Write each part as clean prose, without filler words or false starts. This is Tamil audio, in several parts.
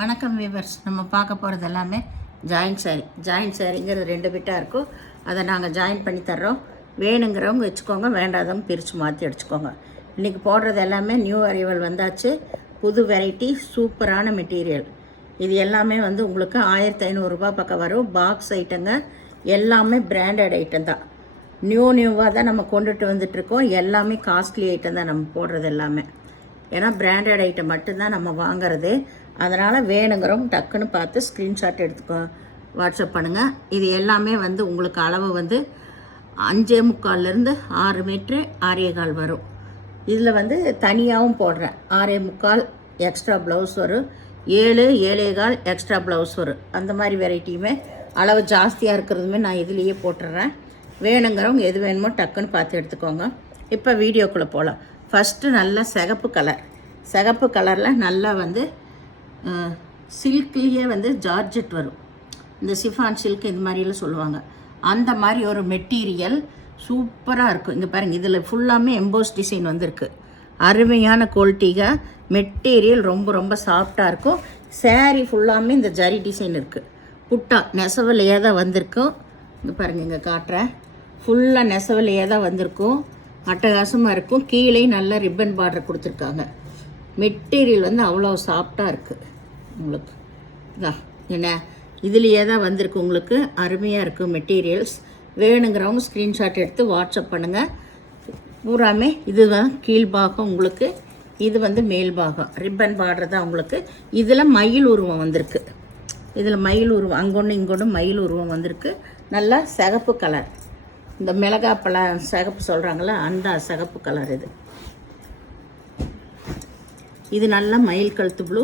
வணக்கம் வீவர்ஸ். நம்ம பார்க்க போகிறது எல்லாமே ஜாயின்ட் சாரிங்கிறது 2 பிட்டாக இருக்கும். அதை நாங்கள் ஜாயின் பண்ணி தர்றோம். வேணுங்கிறவங்க வச்சுக்கோங்க, வேண்டாதவங்க பிரித்து மாற்றி அடிச்சுக்கோங்க. இன்றைக்கி போடுறது எல்லாமே நியூ அரைவல் வந்தாச்சு. புது வெரைட்டி, சூப்பரான மெட்டீரியல். இது எல்லாமே உங்களுக்கு 1500 ரூபா பக்கம் வரும். பாக்ஸ் ஐட்டங்க எல்லாமே பிராண்டட் ஐட்டம் தான். நியூவாக தான் நம்ம கொண்டுட்டு வந்துட்ருக்கோம். எல்லாமே காஸ்ட்லி ஐட்டம் தான் நம்ம போடுறது எல்லாமே. ஏன்னா பிராண்டட் ஐட்டம் மட்டும்தான் நம்ம வாங்கிறது. அதனால் வேணுங்கிறவங்க டக்குன்னு பார்த்து ஸ்க்ரீன்ஷாட் எடுத்துக்கோ, வாட்ஸ்அப் பண்ணுங்கள். இது எல்லாமே உங்களுக்கு அளவு 5.75 6 மீட்ரு 6.25 வரும். இதில் தனியாகவும் போடுறேன். 6.25 எக்ஸ்ட்ரா ப்ளவுஸ் வரும், 7 7.25 எக்ஸ்ட்ரா ப்ளவுஸ் வரும். அந்த மாதிரி வெரைட்டியுமே அளவு ஜாஸ்தியாக இருக்கிறதுமே நான் இதுலேயே போட்டுடுறேன். வேணுங்கிறவங்க எது வேணுமோ டக்குன்னு பார்த்து எடுத்துக்கோங்க. இப்போ வீடியோக்குள்ளே போகலாம். ஃபஸ்ட்டு நல்லா சிகப்பு கலரில் நல்லா சில்க்லேயே ஜார்ஜெட் வரும். இந்த சிஃபான் சில்க் இந்த மாதிரிலாம் சொல்லுவாங்க. அந்த மாதிரி ஒரு மெட்டீரியல் சூப்பராக இருக்கும். இங்கே பாருங்கள், இதில் ஃபுல்லாமே எம்போஸ் டிசைன் வந்திருக்கு. அருமையான குவாலிட்டிங்க. மெட்டீரியல் ரொம்ப சாஃப்டாக இருக்கும். சாரீ ஃபுல்லாமே இந்த ஜரி டிசைன் இருக்குது. புட்டா நெசவுலையே தான் வந்திருக்கும். இங்கே பாருங்கள், இங்கே காட்டுறேன். ஃபுல்லாக நெசவுலையே தான் வந்திருக்கும். அட்டகாசமாக இருக்கும். கீழே நல்லா ரிப்பன் பார்டர் கொடுத்துருக்காங்க. மெட்டீரியல் அவ்வளோ சாஃப்டாக இருக்குது. உங்களுக்கு இதான் என்ன இதுலேயே தான் வந்திருக்கு. உங்களுக்கு அருமையாக இருக்கும் மெட்டீரியல்ஸ். வேணுங்கிறவங்க ஸ்க்ரீன்ஷாட் எடுத்து வாட்ஸ்அப் பண்ணுங்கள். பூராமே இதுதான் கீழ்பாகம். உங்களுக்கு இது மேல் பாகம். ரிப்பன் பார்டர் தான் உங்களுக்கு. இதில் மயில் உருவம் வந்திருக்கு. இதில் மயில் உருவம் அங்கொன்று இங்கொன்று மயில் உருவம் வந்திருக்கு. நல்லா சிகப்பு கலர். இந்த மிளகாப்பழ சிகப்பு சொல்கிறாங்களே, அந்த சிகப்பு கலர் இது நல்லா மயில் கழுத்து ப்ளூ.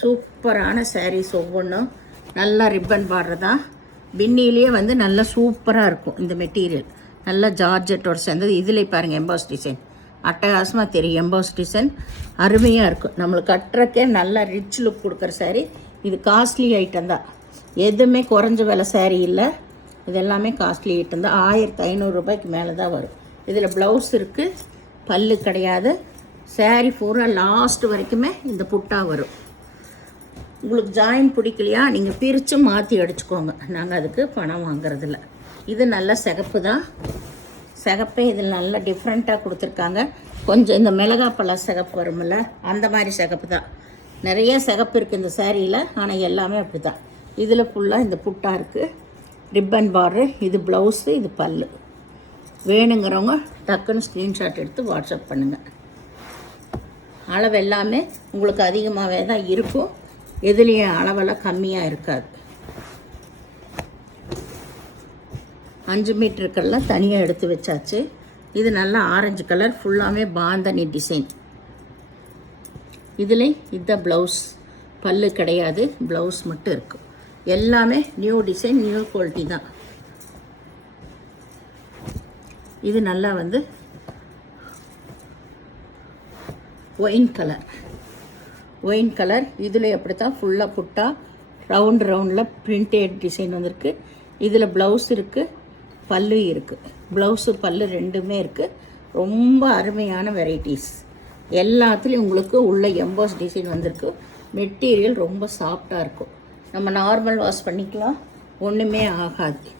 சூப்பரான சாரீஸ் ஒவ்வொன்றும் நல்லா ரிப்பன் பார்டர் தான். பின்னிலேயே நல்லா சூப்பராக இருக்கும். இந்த மெட்டீரியல் நல்லா ஜார்ஜெட்டோட சேர்ந்தது. இதில் பாருங்கள், எம்பாஸ் டிசைன் அட்டகாசமாக தெரியும். எம்பாஸ் டிசைன் அருமையாக இருக்கும். நம்மளுக்கு கட்டுறக்கே நல்லா ரிச் லுக் கொடுக்குற சாரீ. இது காஸ்ட்லி ஐட்டம் தான். எதுவுமே குறைஞ்ச விலை சாரீ இல்லை. இது எல்லாமே காஸ்ட்லி ஐட்டம் தான். 1500 ரூபாய்க்கு மேலே தான் வரும். இதில் ப்ளவுஸ் இருக்குது, பல்லு கிடையாது. சாரீ பூரா லாஸ்ட் வரைக்குமே இந்த புட்டா வரும். உங்களுக்கு ஜாயின் பிடிக்கலையா, நீங்கள் பிரித்து மாற்றி அடிச்சுக்கோங்க. நாங்கள் அதுக்கு பணம் வாங்குறதில்ல. இது நல்ல சிகப்பு தான். சிகப்பே இதில் நல்லா டிஃப்ரெண்ட்டாக கொடுத்துருக்காங்க. கொஞ்சம் இந்த மிளகாப்பழ சிகப்பு வரும்ல, அந்த மாதிரி சிகப்பு தான். நிறைய சிகப்பு இருக்குது இந்த சாரியில், ஆனால் எல்லாமே அப்படி தான். இதில் ஃபுல்லாக இந்த புட்டா இருக்குது. Ribbon border. இது ப்ளவுஸு, இது பல்லு. வேணுங்கிறவங்க டக்குன்னு ஸ்க்ரீன்ஷாட் எடுத்து வாட்ஸ்அப் பண்ணுங்கள். அளவு எல்லாமே உங்களுக்கு அதிகமாகவே தான் இருக்கும். எதுலேயும் அளவெல்லாம் கம்மியாக இருக்காது. 5 மீட்டருக்கெல்லாம் தனியாக எடுத்து வச்சாச்சு. இது நல்லா ஆரஞ்சு கலர். ஃபுல்லாமே பாந்தனி டிசைன். இதில் இதுதான் ப்ளவுஸ். பல்லு கிடையாது, ப்ளவுஸ் மட்டும் இருக்கும். எல்லாமே நியூ டிசைன், நியூ குவாலிட்டி தான். இது நல்லா ஒயின் கலர். இதில் எப்படி தான் ஃபுல்லாக புட்டா ரவுண்டில் பிரிண்டட் டிசைன் வந்திருக்கு. இதில் ப்ளவுஸ் இருக்குது, பல்லு இருக்குது. ப்ளவுஸு பல்லு ரெண்டுமே இருக்குது. ரொம்ப அருமையான வெரைட்டிஸ். எல்லாத்துலேயும் உங்களுக்கு உள்ள எம்போஸ் டிசைன் வந்திருக்கு. மெட்டீரியல் ரொம்ப சாஃப்டாக இருக்கும். நம்ம நார்மல் வாஷ் பண்ணிக்கலாம், ஒன்றுமே ஆகாது.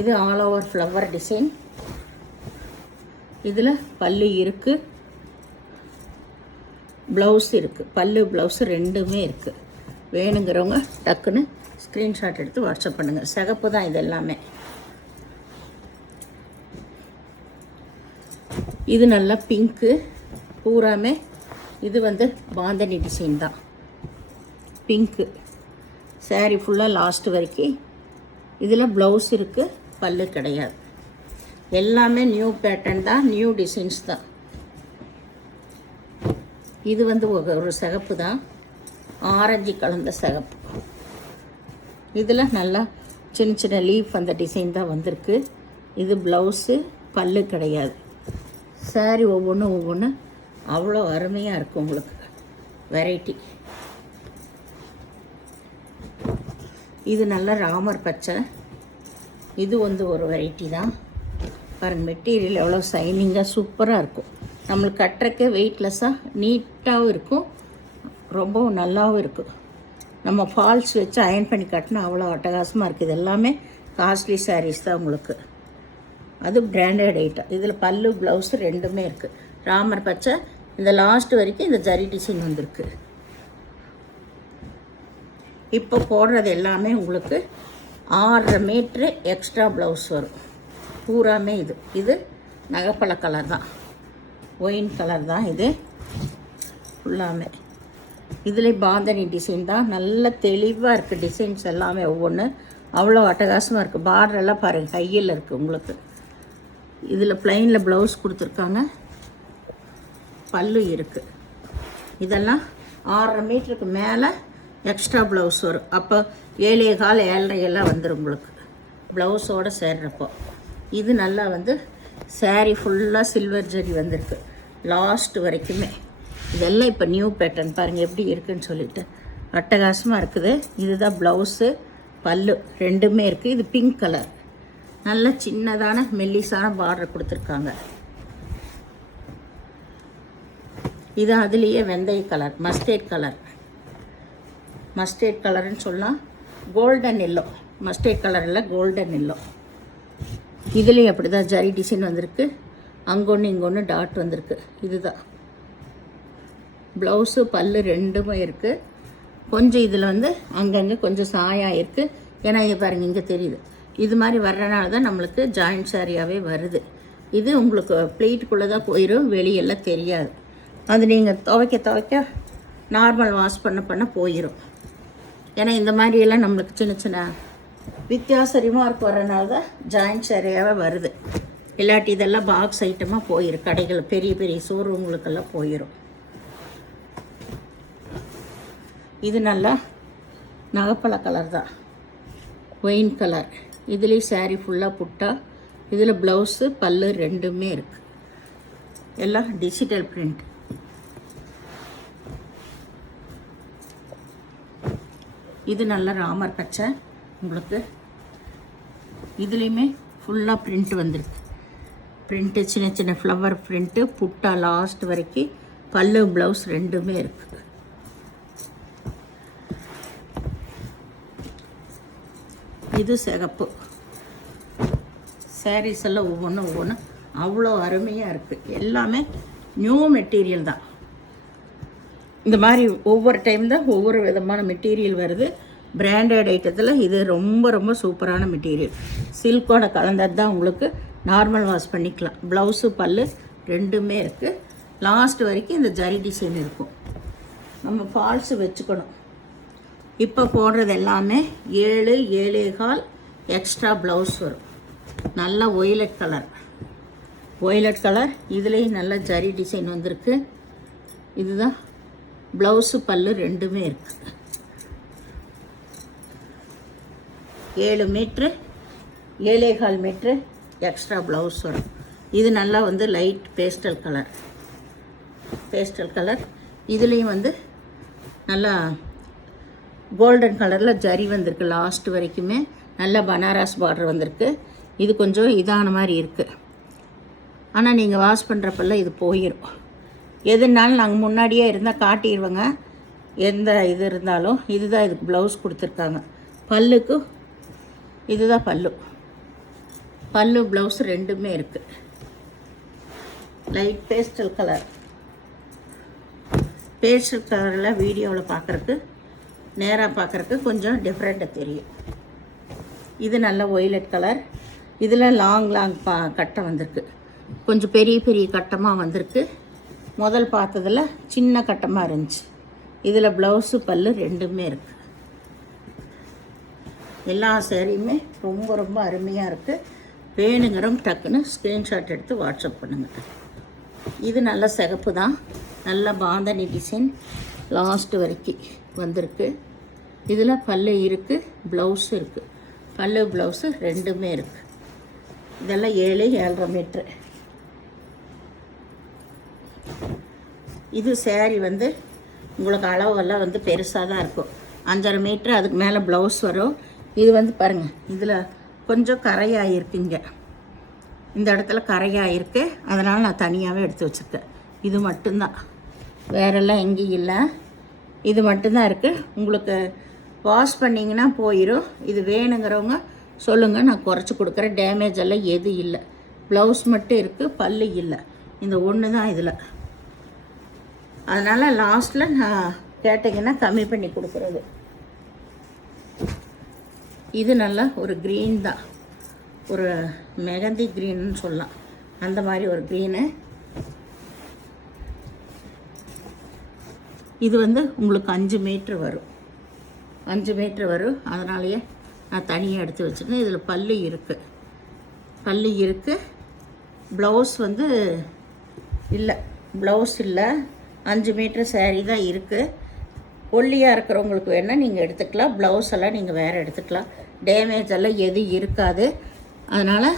இது ஆல் ஓவர் ஃப்ளவர் டிசைன். இதில் பல்லு இருக்குது, ப்ளவுஸ் இருக்குது. பல்லு ப்ளவுஸு ரெண்டுமே இருக்குது. வேணுங்கிறவங்க டக்குன்னு ஸ்க்ரீன்ஷாட் எடுத்து வாட்ஸ்அப் பண்ணுங்கள். சிகப்பு தான் இது எல்லாமே. இது நல்லா பிங்க்கு பூராமே. இது பாந்தனி டிசைன் தான். பிங்க்கு சாரீ ஃபுல்லாக லாஸ்ட் வரைக்கும். இதில் ப்ளவுஸ் இருக்குது, பல்லு கிடையாது. எல்லாமே நியூ பேட்டர்ன் தான், நியூ டிசைன்ஸ் தான். இது ஒரு சிகப்பு தான், ஆரஞ்சு கலந்த சிகப்பு. இதில் நல்லா சின்ன லீஃப் அந்த டிசைன் தான் வந்திருக்கு. இது ப்ளவுஸு, பல்லு கிடையாது. சாரீ ஒவ்வொன்று அவ்வளோ அருமையாக இருக்கும். உங்களுக்கு வெரைட்டி. இது நல்ல ராமர் பச்சை. இது ஒரு வெரைட்டி தான். பாருங்கள், மெட்டீரியல் எவ்வளோ சைனிங்காக சூப்பராக இருக்கும். நம்மளுக்கு கட்டுறக்கே வெயிட்லெஸ்ஸாக நீட்டாகவும் இருக்கும். ரொம்பவும் நல்லாவும் இருக்குது. நம்ம ஃபால்ஸ் வச்சு அயன் பண்ணி கட்டினா அவ்வளோ அட்டகாசமாக இருக்குது. இது எல்லாமே காஸ்ட்லி சாரீஸ் தான் உங்களுக்கு. அது பிராண்டட் ஐட்டம். இதில் பல்லு ப்ளவுஸு ரெண்டுமே இருக்குது. ராமர் பச்சை இந்த லாஸ்ட் வரைக்கும் இந்த ஜரி டிசைன் வந்திருக்கு. இப்போ போடுறது எல்லாமே உங்களுக்கு 6.5 மீட்ரு எக்ஸ்ட்ரா ப்ளவுஸ் வரும். பூராமே இது நகைப்பழ கலர் தான், ஒயின் கலர் தான் இது ஃபுல்லாமே. இதில் பாந்தனி டிசைன் தான். நல்ல தெளிவாக இருக்குது டிசைன்ஸ் எல்லாமே. ஒவ்வொன்று அவ்வளோ அட்டகாசமாக இருக்குது. பார்டரெல்லாம் பாருங்கள் கையில் இருக்குது உங்களுக்கு. இதில் ப்ளைனில் ப்ளவுஸ் கொடுத்துருக்காங்க, பல்லு இருக்குது. இதெல்லாம் 6.5 மீட்டருக்கு மேலே எக்ஸ்ட்ரா ப்ளவுஸ் வரும். அப்போ 7.25 7.5 வந்துடும் உங்களுக்கு ப்ளவுஸோடு சேர்றப்போ. இது நல்லா வந்து சாரீ ஃபுல்லாக சில்வர் ஜரி வந்திருக்கு லாஸ்ட் வரைக்குமே. இதெல்லாம் இப்போ நியூ பேட்டர்ன் பாருங்கள் எப்படி இருக்குதுன்னு சொல்லிட்டு அட்டகாசமாக இருக்குது. இதுதான் ப்ளவுஸு, பல்லு ரெண்டுமே இருக்குது. இது பிங்க் கலர், நல்ல சின்னதான மெல்லிசான பார்டர் கொடுத்துருக்காங்க. இது அதுலேயே வெந்தய கலர், மஸ்டர்ட் கலர். மஸ்டர்ட் கலர்னு சொல்லலாம், கோல்டன் எல்லோ. மஸ்டர்ட் கலரில் கோல்டன் எல்லோ. இதுலேயும் அப்படி தான் ஜரி டிசைன் வந்திருக்கு. அங்கொன்று இங்கொன்று டாட் வந்திருக்கு. இதுதான் ப்ளவுஸு, பல்லு ரெண்டுமே இருக்குது. கொஞ்சம் இதில் வந்து அங்கங்கே கொஞ்சம் சாயம் இருக்குது. ஏன்னா இது பாருங்கள் இங்கே தெரியுது. இது மாதிரி வர்றனால தான் நம்மளுக்கு ஜாயிண்ட் சாரியாகவே வருது. இது உங்களுக்கு ப்ளீட்டுக்குள்ளே தான் போயிடும், வெளியெல்லாம் தெரியாது. அது நீங்கள் துவைக்க நார்மல் வாஷ் பண்ண போயிடும். ஏன்னா இந்த மாதிரியெல்லாம் நம்மளுக்கு சின்ன சின்ன வித்தியாசமாக இருக்க வரனால தான் ஜாயிண்ட் சாரியாகவே வருது. இல்லாட்டி இதெல்லாம் பாக்ஸ் ஐட்டமாக போயிடும் கடைகள், பெரிய பெரிய ஷோரூம்களுக்கெல்லாம் போயிடும். இது நல்லா நகைப்பழ கலர் தான், ஒயின் கலர். இதுலேயும் சாரீ ஃபுல்லாக புட்டா. இதில் ப்ளவுஸு, பல்லு ரெண்டுமே இருக்குது. எல்லாம் டிஜிட்டல் பிரிண்ட். இது நல்ல ராமர் பச்சை உங்களுக்கு. இதுலேயுமே ஃபுல்லாக பிரிண்ட் வந்திருக்கு. பிரிண்ட்டு சின்ன சின்ன ஃப்ளவர் பிரிண்ட்டு, புட்டா லாஸ்ட் வரைக்கும். பல்லு ப்ளவுஸ் ரெண்டுமே இருக்குது. இது சிகப்பு. சாரீஸ் எல்லாம் ஒவ்வொன்றும் அவ்வளோ அருமையாக இருக்குது. எல்லாமே நியூ மெட்டீரியல் தான். இந்த மாதிரி ஒவ்வொரு டைம் தான் ஒவ்வொரு விதமான மெட்டீரியல் வருது. பிராண்டட் ஐட்டத்தில் இது ரொம்ப சூப்பரான மெட்டீரியல். சில்கோட கலந்தது தான். உங்களுக்கு நார்மல் வாஷ் பண்ணிக்கலாம். ப்ளவுஸு, பல்லு ரெண்டுமே இருக்குது. லாஸ்ட் வரைக்கும் இந்த ஜரி டிசைன் இருக்கும். நம்ம ஃபால்ஸு வச்சுக்கணும். இப்போ போடுறது எல்லாமே 7 7.25 எக்ஸ்ட்ரா ப்ளவுஸ் வரும். நல்ல ஒய்லட் கலர். இதுலேயும் நல்ல ஜரி டிசைன் வந்திருக்கு. இதுதான் ப்ளவுஸு, பல்லு ரெண்டுமே இருக்குது. 7 மீட்ரு 7.25 மீட்ரு எக்ஸ்ட்ரா ப்ளவுஸ் வரும். இது நல்லா வந்து லைட் பேஸ்டல் கலர். இதுலேயும் வந்து நல்லா கோல்டன் கலரில் ஜரி வந்திருக்கு லாஸ்ட் வரைக்குமே. நல்ல பனாரஸ் பார்டர் வந்திருக்கு. இது கொஞ்சம் இதான மாதிரி இருக்குது. ஆனால் நீங்கள் வாஷ் பண்ணுறப்பெல்லாம் இது போயிடும். எதுனாலும் நாங்கள் முன்னாடியே இருந்தால் காட்டிடுவோங்க. எந்த இது இருந்தாலும். இதுதான் இதுக்கு ப்ளவுஸ் கொடுத்துருக்காங்க. பல்லுக்கு இதுதான் பல்லு ப்ளவுஸ் ரெண்டுமே இருக்குது. லைட் பேஸ்டல் கலரில் வீடியோவில் பார்க்குறக்கு, நேராக பார்க்குறக்கு கொஞ்சம் டிஃப்ரெண்ட்டாக தெரியும். இது நல்ல ஒய்லட் கலர். இதில் லாங் கட்டம் வந்திருக்கு. கொஞ்சம் பெரிய கட்டமாக வந்திருக்கு. முதல் பார்த்ததில் சின்ன கட்டமாக இருந்துச்சு. இதில் ப்ளவுஸு, பல்லு ரெண்டுமே இருக்குது. எல்லா சேரீயுமே ரொம்ப அருமையாக இருக்குது. வேணுங்கிறவங்க டக்குன்னு ஸ்க்ரீன்ஷாட் எடுத்து வாட்ஸ்அப் பண்ணுங்கள். இது நல்ல சிகப்பு தான். நல்ல பாந்தனி டிசைன் லாஸ்ட் வரைக்கும் வந்திருக்கு. இதில் பல்லு இருக்குது, ப்ளவுஸு இருக்குது. பல்லு ப்ளவுஸு ரெண்டுமே இருக்குது. இதெல்லாம் 7 7.5 மீட்ரு. இது சேரீ வந்து உங்களுக்கு அளவெல்லாம் வந்து பெருசாக தான் இருக்கும். 5.5 மீட்ரு அதுக்கு மேலே ப்ளவுஸ் வரும். இது வந்து பாருங்கள், இதில் கொஞ்சம் கரையாகிருக்குங்க. இந்த இடத்துல கரையாகிருக்கு. அதனால் நான் தனியாகவே எடுத்து வச்சுருக்கேன். இது மட்டும்தான், வேறெல்லாம் எங்கேயும் இல்லை. இது மட்டும்தான் இருக்குது. உங்களுக்கு வாஷ் பண்ணிங்கன்னா போயிடும். இது வேணுங்கிறவங்க சொல்லுங்கள், நான் குறைச்சி கொடுக்குறேன். டேமேஜ் எல்லாம் எதுவும் இல்லை. ப்ளவுஸ் மட்டும் இருக்குது, பல்லு இல்லை. இந்த ஒன்று தான் இதில். அதனால் லாஸ்ட்டில் நான் கேட்டிங்கன்னா கம்மி பண்ணி கொடுக்குறது. இது நல்லா ஒரு க்ரீன் தான், ஒரு மெகந்தி க்ரீன்னு சொல்லலாம். அந்த மாதிரி ஒரு க்ரீனு. இது வந்து உங்களுக்கு 5 மீட்ரு வரும். 5 மீட்ரு வரும். அதனாலேயே நான் தனியாக எடுத்து வச்சுருக்கேன். இதில் பல்லு இருக்குது. ப்ளவுஸ் வந்து இல்லை, ப்ளவுஸ் இல்லை. 5 மீட்ரு சேரீ தான் இருக்குது. ஒல்லியாக இருக்கிறவங்களுக்கு வேணால் நீங்கள் எடுத்துக்கலாம். ப்ளவுஸ் எல்லாம் நீங்கள் வேறு எடுத்துக்கலாம். டேமேஜ் எல்லாம் எதுவும் இருக்காது. அதனால்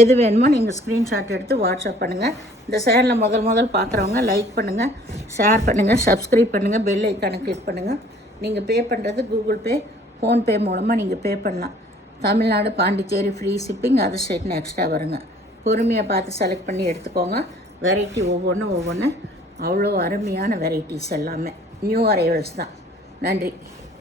எது வேணுமோ நீங்கள் ஸ்க்ரீன்ஷாட் எடுத்து வாட்ஸ்அப் பண்ணுங்கள். இந்த சேனலை முதல் பார்க்குறவங்க லைக் பண்ணுங்கள், ஷேர் பண்ணுங்கள், சப்ஸ்கிரைப் பண்ணுங்கள், பெல் ஐக்கானை கிளிக் பண்ணுங்கள். நீங்கள் பே பண்ணுறது கூகுள் பே, ஃபோன்பே மூலமாக நீங்கள் பே பண்ணலாம். தமிழ்நாடு, பாண்டிச்சேரி ஃப்ரீ ஷிப்பிங், அது ஸ்டேட்னு எக்ஸ்ட்ரா வருங்க. பொறுமையாக பார்த்து செலக்ட் பண்ணி எடுத்துக்கோங்க. வெரைட்டி ஒவ்வொன்று அவ்வளோ அருமையான வெரைட்டிஸ் எல்லாமே நியூ அரைவல்ஸ் தான். நன்றி.